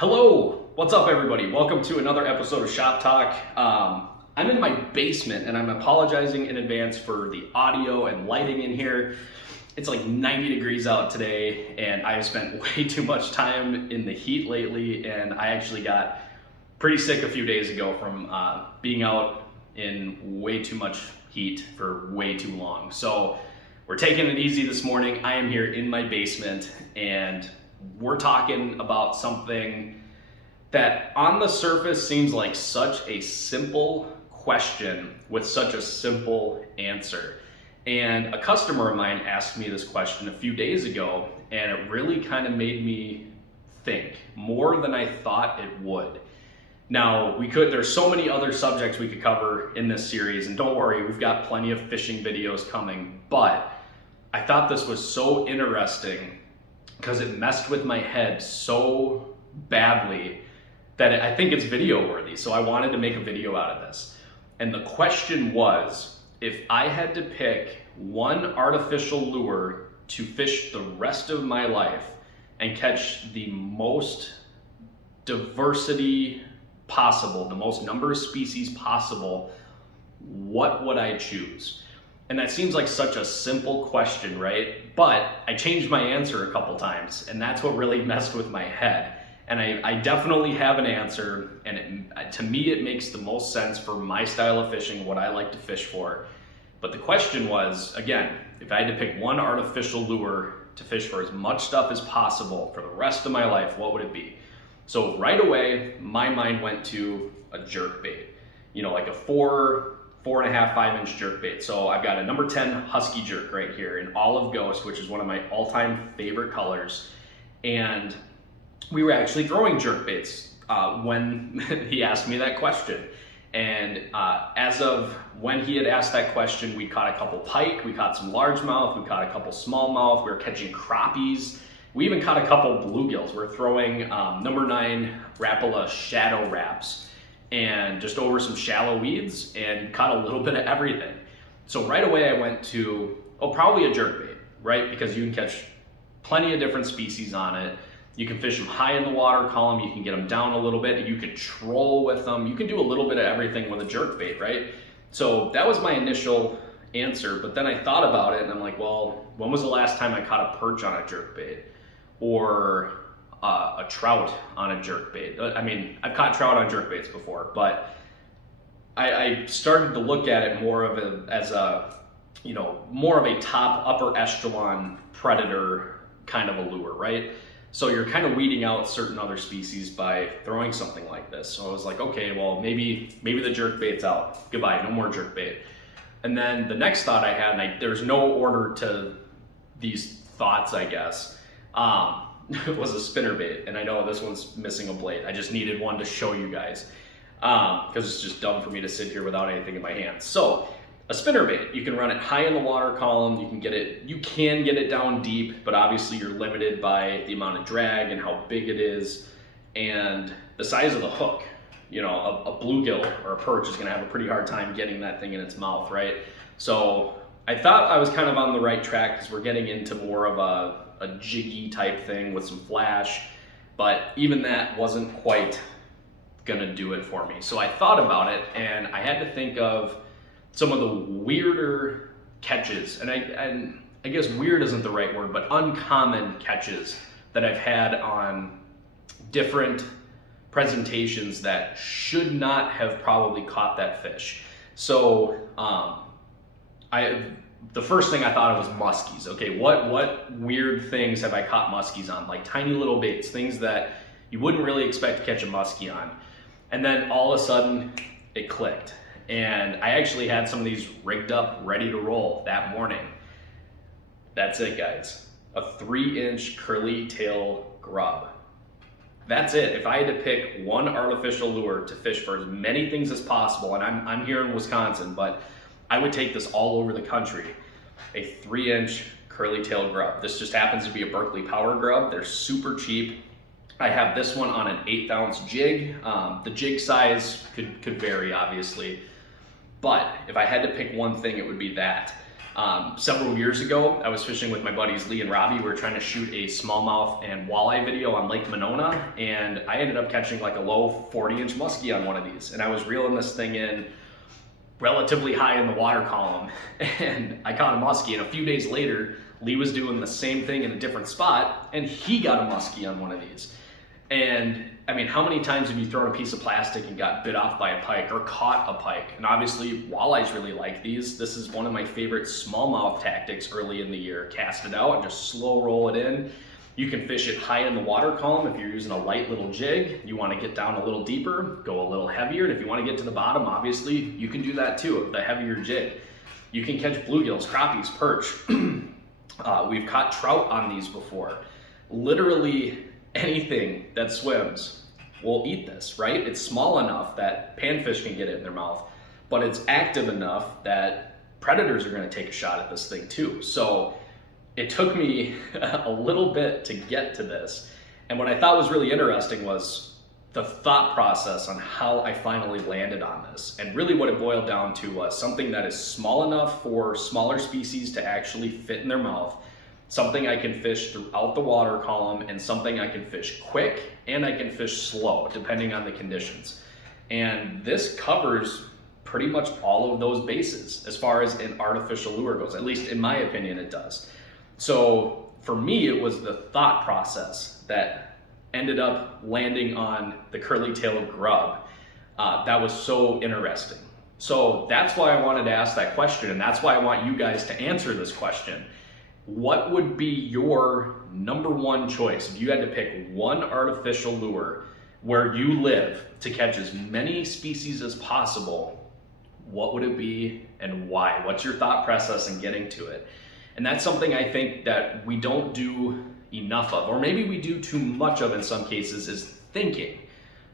Hello, what's up everybody? Welcome to another episode of Shop Talk. I'm in my basement and I'm apologizing in advance for the audio and lighting in here. It's like 90 degrees out today and I've spent way too much time in the heat lately, and I actually got pretty sick a few days ago from being out in way too much heat for way too long. So we're taking it easy this morning. I am here in my basement and we're talking about something that on the surface seems like such a simple question with such a simple answer. And a customer of mine asked me this question a few days ago, and it really kind of made me think more than I thought it would. Now, there's so many other subjects we could cover in this series, and don't worry, we've got plenty of fishing videos coming, but I thought this was so interesting because it messed with my head so badly that I think it's video worthy. So I wanted to make a video out of this. And the question was, if I had to pick one artificial lure to fish the rest of my life and catch the most diversity possible, the most number of species possible, what would I choose? And that seems like such a simple question, right? But I changed my answer a couple times, and that's what really messed with my head. And I definitely have an answer, and to me it makes the most sense for my style of fishing, what I like to fish for. But the question was, again, if I had to pick one artificial lure to fish for as much stuff as possible for the rest of my life, what would it be? So right away, my mind went to a jerkbait. You know, like a 4.5, 5-inch jerkbait. So I've got a number 10 Husky jerk right here in Olive Ghost, which is one of my all-time favorite colors. And we were actually throwing jerkbaits when he asked me that question. And as of when he had asked that question, we caught a couple pike, we caught some largemouth, we caught a couple smallmouth, we were catching crappies. We even caught a couple bluegills. We're throwing number 9 Rapala shadow wraps and just over some shallow weeds and caught a little bit of everything. So right away I went to, probably a jerkbait, right? Because you can catch plenty of different species on it. You can fish them high in the water column, you can get them down a little bit, you can troll with them, you can do a little bit of everything with a jerkbait, right? So that was my initial answer, but then I thought about it and I'm like, well, when was the last time I caught a perch on a jerkbait? Or a trout on a jerkbait? I mean, I've caught trout on jerkbaits before, but I started to look at it more of as a, more of a top upper echelon predator kind of a lure, right? So you're kind of weeding out certain other species by throwing something like this. So I was like, okay, well, maybe the jerkbait's out. Goodbye, no more jerkbait. And then the next thought I had, and there's no order to these thoughts, I guess, was a spinnerbait. And I know this one's missing a blade. I just needed one to show you guys because it's just dumb for me to sit here without anything in my hands. So a spinnerbait, you can run it high in the water column, you can get it down deep, but obviously you're limited by the amount of drag and how big it is and the size of the hook. You know, a bluegill or a perch is gonna have a pretty hard time getting that thing in its mouth, right? So I thought I was kind of on the right track because we're getting into more of a jiggy type thing with some flash, but even that wasn't quite gonna do it for me. So I thought about it and I had to think of some of the weirder catches, and I guess weird isn't the right word, but uncommon catches that I've had on different presentations that should not have probably caught that fish. So the first thing I thought of was muskies. Okay, what weird things have I caught muskies on? Like tiny little baits, things that you wouldn't really expect to catch a muskie on. And then all of a sudden it clicked. And I actually had some of these rigged up, ready to roll that morning. That's it, guys. A 3-inch curly tail grub. That's it. If I had to pick one artificial lure to fish for as many things as possible, and I'm here in Wisconsin, but I would take this all over the country. A 3-inch curly tail grub. This just happens to be a Berkeley Power grub. They're super cheap. I have this one on an 1/8 ounce jig. The jig size could vary, obviously. But if I had to pick one thing, it would be that. Several years ago, I was fishing with my buddies Lee and Robbie. We were trying to shoot a smallmouth and walleye video on Lake Monona, and I ended up catching like a low 40-inch muskie on one of these. And I was reeling this thing in relatively high in the water column, and I caught a muskie. And a few days later, Lee was doing the same thing in a different spot, and he got a muskie on one of these. And I mean, how many times have you thrown a piece of plastic and got bit off by a pike or caught a pike? And obviously walleyes really like these. This is one of my favorite smallmouth tactics early in the year. Cast it out and just slow roll it in. You can fish it high in the water column if you're using a light little jig. You want to get down a little deeper, go a little heavier. And if you want to get to the bottom, obviously you can do that too, the heavier jig. You can catch bluegills, crappies, perch. We've caught trout on these before. Literally anything that swims will eat this, right? It's small enough that panfish can get it in their mouth, but it's active enough that predators are going to take a shot at this thing too. So it took me a little bit to get to this. And what I thought was really interesting was the thought process on how I finally landed on this. And really what it boiled down to was something that is small enough for smaller species to actually fit in their mouth, something I can fish throughout the water column, and something I can fish quick and I can fish slow, depending on the conditions. And this covers pretty much all of those bases as far as an artificial lure goes, at least in my opinion it does. So for me, it was the thought process that ended up landing on the curly-tailed grub. That was so interesting. So that's why I wanted to ask that question, and that's why I want you guys to answer this question. What would be your number one choice if you had to pick one artificial lure where you live to catch as many species as possible? What would it be and why? What's your thought process in getting to it? And that's something I think that we don't do enough of, or maybe we do too much of in some cases, is thinking,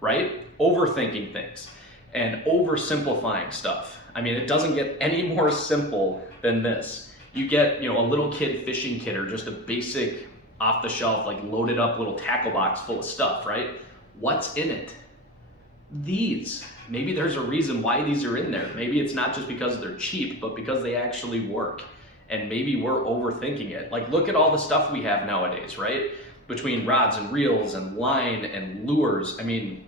right? Overthinking things and oversimplifying stuff. I mean, it doesn't get any more simple than this. You get, a little kid fishing kit or just a basic off the shelf, like loaded up little tackle box full of stuff, right? What's in it? These. Maybe there's a reason why these are in there. Maybe it's not just because they're cheap, but because they actually work. And maybe we're overthinking it. Like, look at all the stuff we have nowadays, right? Between rods and reels and line and lures. I mean,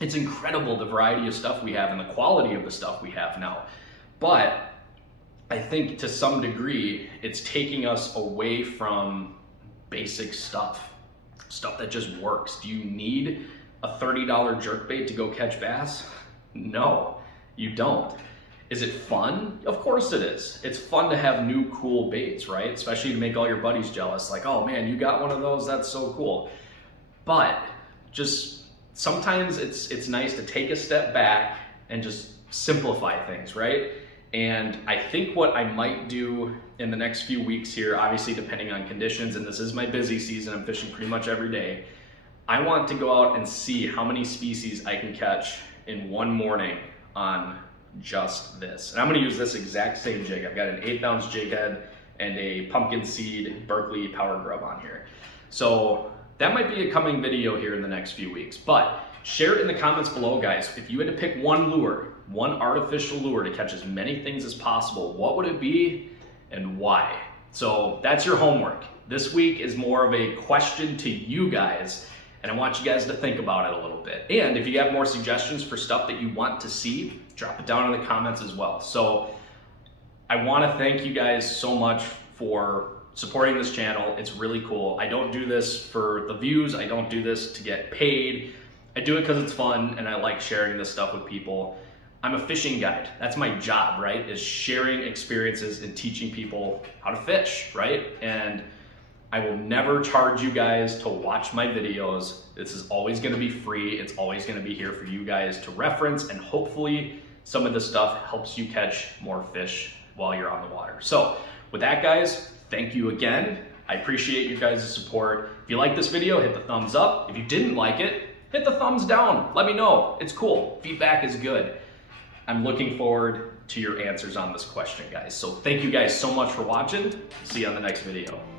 it's incredible the variety of stuff we have and the quality of the stuff we have now. But I think to some degree, it's taking us away from basic stuff that just works. Do you need a $30 jerkbait to go catch bass? No, you don't. Is it fun? Of course it is. It's fun to have new cool baits, right? Especially to make all your buddies jealous. Like, oh man, you got one of those, that's so cool. But just sometimes it's nice to take a step back and just simplify things, right? And I think what I might do in the next few weeks here, obviously depending on conditions, and this is my busy season, I'm fishing pretty much every day, I want to go out and see how many species I can catch in one morning on just this. And I'm gonna use this exact same jig. I've got an 1/8 ounce jig head and a pumpkin seed Berkeley power grub on here. So that might be a coming video here in the next few weeks, but share it in the comments below, guys. If you had to pick one lure, one artificial lure to catch as many things as possible, what would it be and why? So that's your homework. This week is more of a question to you guys, and I want you guys to think about it a little bit. And if you have more suggestions for stuff that you want to see, drop it down in the comments as well. So I want to thank you guys so much for supporting this channel. It's really cool. I don't do this for the views. I don't do this to get paid. I do it because it's fun and I like sharing this stuff with people. I'm a fishing guide. That's my job, right? Is sharing experiences and teaching people how to fish, right? And I will never charge you guys to watch my videos. This is always gonna be free. It's always gonna be here for you guys to reference, and hopefully some of this stuff helps you catch more fish while you're on the water. So with that, guys, thank you again. I appreciate you guys' support. If you like this video, hit the thumbs up. If you didn't like it, hit the thumbs down. Let me know. It's cool. Feedback is good. I'm looking forward to your answers on this question, guys. So thank you guys so much for watching. See you on the next video.